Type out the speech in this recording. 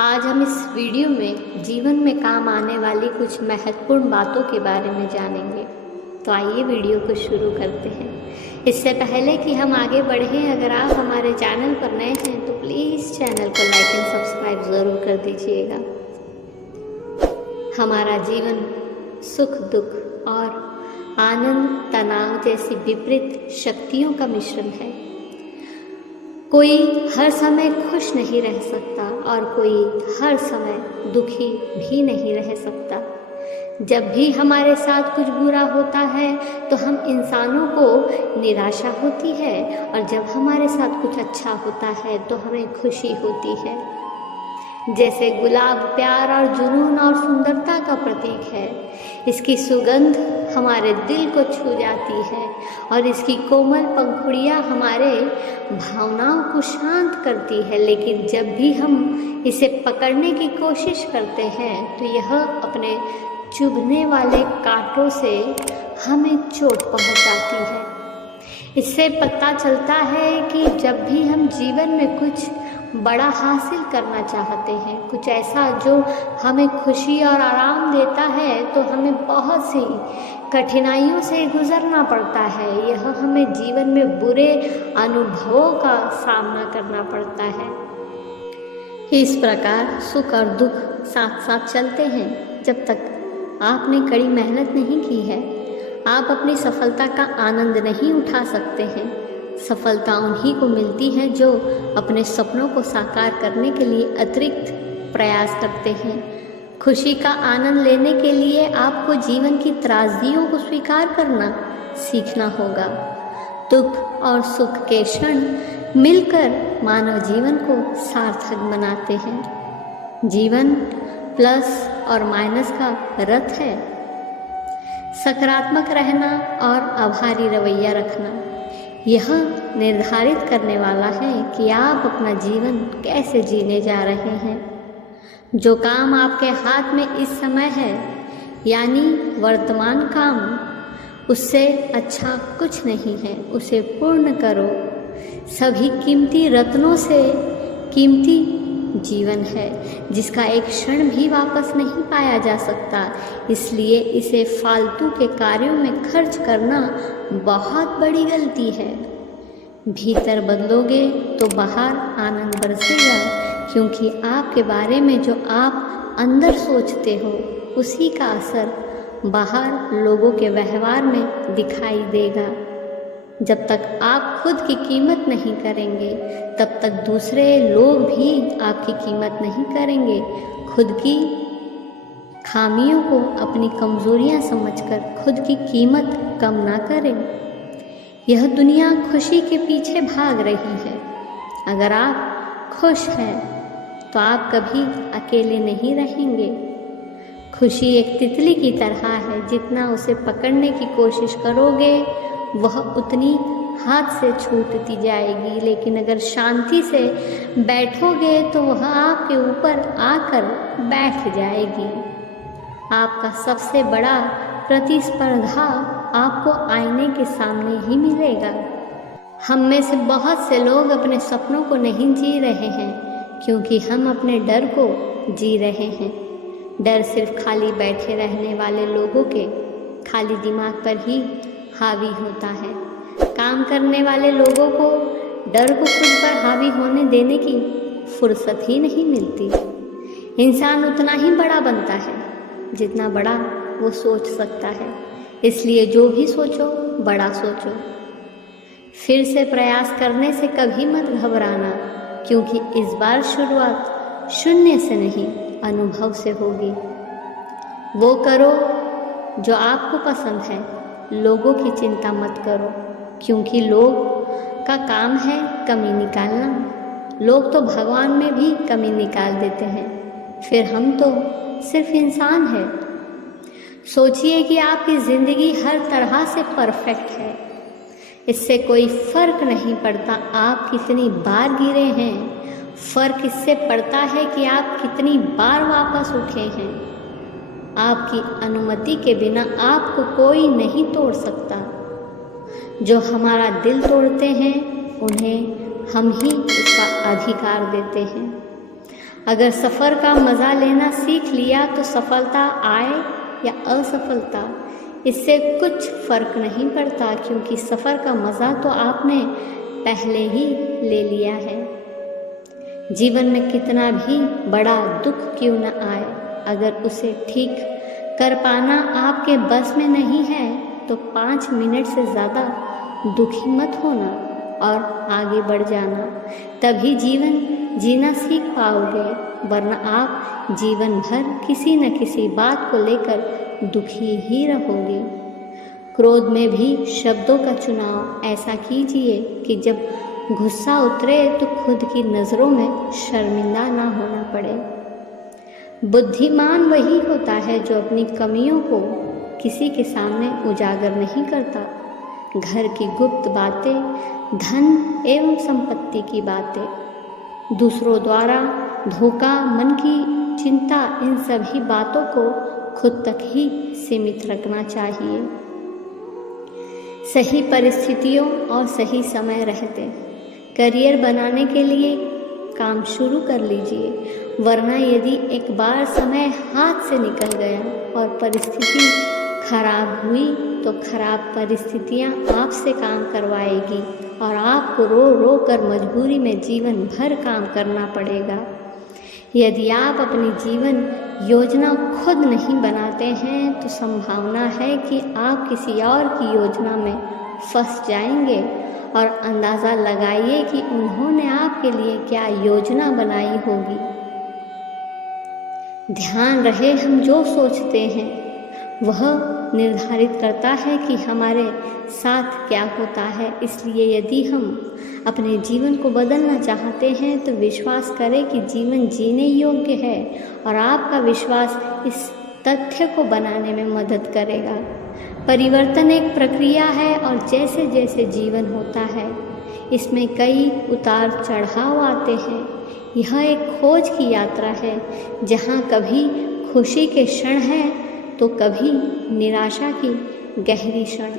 आज हम इस वीडियो में जीवन में काम आने वाली कुछ महत्वपूर्ण बातों के बारे में जानेंगे। तो आइए वीडियो को शुरू करते हैं। इससे पहले कि हम आगे बढ़ें, अगर आप हमारे चैनल पर नए हैं तो प्लीज़ चैनल को लाइक एंड सब्सक्राइब ज़रूर कर दीजिएगा। हमारा जीवन सुख दुख और आनंद तनाव जैसी विपरीत शक्तियों का मिश्रण है। कोई हर समय खुश नहीं रह सकता और कोई हर समय दुखी भी नहीं रह सकता। जब भी हमारे साथ कुछ बुरा होता है तो हम इंसानों को निराशा होती है, और जब हमारे साथ कुछ अच्छा होता है तो हमें खुशी होती है। जैसे गुलाब प्यार और जुनून और सुंदरता का प्रतीक है। इसकी सुगंध हमारे दिल को छू जाती है और इसकी कोमल पंखुड़ियाँ हमारे भावनाओं को शांत करती है। लेकिन जब भी हम इसे पकड़ने की कोशिश करते हैं तो यह अपने चुभने वाले कांटों से हमें चोट पहुंचाती है। इससे पता चलता है कि जब भी हम जीवन में कुछ बड़ा हासिल करना चाहते हैं, कुछ ऐसा जो हमें खुशी और आराम देता है, तो हमें बहुत सी कठिनाइयों से गुजरना पड़ता है। यह हमें जीवन में बुरे अनुभवों का सामना करना पड़ता है। इस प्रकार सुख और दुख साथ साथ चलते हैं। जब तक आपने कड़ी मेहनत नहीं की है, आप अपनी सफलता का आनंद नहीं उठा सकते हैं। सफलता उन्हीं को मिलती है जो अपने सपनों को साकार करने के लिए अतिरिक्त प्रयास करते हैं। खुशी का आनंद लेने के लिए आपको जीवन की त्रासदियों को स्वीकार करना सीखना होगा। दुख और सुख के क्षण मिलकर मानव जीवन को सार्थक बनाते हैं। जीवन प्लस और माइनस का रथ है। सकारात्मक रहना और आभारी रवैया रखना यह निर्धारित करने वाला है कि आप अपना जीवन कैसे जीने जा रहे हैं। जो काम आपके हाथ में इस समय है, यानी वर्तमान काम, उससे अच्छा कुछ नहीं है। उसे पूर्ण करो। सभी कीमती रत्नों से कीमती जीवन है, जिसका एक क्षण भी वापस नहीं पाया जा सकता। इसलिए इसे फालतू के कार्यों में खर्च करना बहुत बड़ी गलती है। भीतर बदलोगे तो बाहर आनंद बरसेगा, क्योंकि आपके बारे में जो आप अंदर सोचते हो उसी का असर बाहर लोगों के व्यवहार में दिखाई देगा। जब तक आप खुद की कीमत नहीं करेंगे, तब तक दूसरे लोग भी आपकी कीमत नहीं करेंगे। खुद की खामियों को अपनी कमजोरियां समझकर खुद की कीमत कम ना करें। यह दुनिया खुशी के पीछे भाग रही है। अगर आप खुश हैं तो आप कभी अकेले नहीं रहेंगे। खुशी एक तितली की तरह है, जितना उसे पकड़ने की कोशिश करोगे वह उतनी हाथ से छूटती जाएगी। लेकिन अगर शांति से बैठोगे तो वह आपके ऊपर आकर बैठ जाएगी। आपका सबसे बड़ा प्रतिस्पर्धा आपको आईने के सामने ही मिलेगा। हम में से बहुत से लोग अपने सपनों को नहीं जी रहे हैं, क्योंकि हम अपने डर को जी रहे हैं। डर सिर्फ खाली बैठे रहने वाले लोगों के खाली दिमाग पर ही हावी होता है। काम करने वाले लोगों को डर को खुद पर हावी होने देने की फुर्सत ही नहीं मिलती। इंसान उतना ही बड़ा बनता है जितना बड़ा वो सोच सकता है। इसलिए जो भी सोचो बड़ा सोचो। फिर से प्रयास करने से कभी मत घबराना, क्योंकि इस बार शुरुआत शून्य से नहीं अनुभव से होगी। वो करो जो आपको पसंद है। लोगों की चिंता मत करो, क्योंकि लोग का काम है कमी निकालना। लोग तो भगवान में भी कमी निकाल देते हैं, फिर हम तो सिर्फ इंसान हैं। सोचिए कि आपकी ज़िंदगी हर तरह से परफेक्ट है। इससे कोई फ़र्क नहीं पड़ता आप कितनी बार गिरे हैं। फ़र्क इससे पड़ता है कि आप कितनी बार वापस उठे हैं। आपकी अनुमति के बिना आपको कोई नहीं तोड़ सकता। जो हमारा दिल तोड़ते हैं उन्हें हम ही उसका अधिकार देते हैं। अगर सफ़र का मज़ा लेना सीख लिया तो सफलता आए या असफलता, इससे कुछ फ़र्क नहीं पड़ता, क्योंकि सफ़र का मज़ा तो आपने पहले ही ले लिया है। जीवन में कितना भी बड़ा दुख क्यों न आए, अगर उसे ठीक कर पाना आपके बस में नहीं है तो 5 मिनट से ज़्यादा दुखी मत होना और आगे बढ़ जाना। तभी जीवन जीना सीख पाओगे, वरना आप जीवन भर किसी न किसी बात को लेकर दुखी ही रहोगे। क्रोध में भी शब्दों का चुनाव ऐसा कीजिए कि जब गुस्सा उतरे तो खुद की नज़रों में शर्मिंदा ना होना पड़े। बुद्धिमान वही होता है जो अपनी कमियों को किसी के सामने उजागर नहीं करता। घर की गुप्त बातें, धन एवं संपत्ति की बातें, दूसरों द्वारा धोखा, मन की चिंता, इन सभी बातों को खुद तक ही सीमित रखना चाहिए। सही परिस्थितियों और सही समय रहते करियर बनाने के लिए काम शुरू कर लीजिए, वरना यदि एक बार समय हाथ से निकल गया और परिस्थिति खराब हुई तो खराब परिस्थितियां आपसे काम करवाएगी और आपको रो रो कर मजबूरी में जीवन भर काम करना पड़ेगा। यदि आप अपनी जीवन योजना खुद नहीं बनाते हैं तो संभावना है कि आप किसी और की योजना में फंस जाएंगे, और अंदाज़ा लगाइए कि उन्होंने आपके लिए क्या योजना बनाई होगी। ध्यान रहे, हम जो सोचते हैं वह निर्धारित करता है कि हमारे साथ क्या होता है। इसलिए यदि हम अपने जीवन को बदलना चाहते हैं तो विश्वास करें कि जीवन जीने योग्य है, और आपका विश्वास इस तथ्य को बनाने में मदद करेगा। परिवर्तन एक प्रक्रिया है और जैसे जैसे जीवन होता है इसमें कई उतार चढ़ाव आते हैं। यह एक खोज की यात्रा है जहाँ कभी खुशी के क्षण हैं तो कभी निराशा की गहरी क्षण।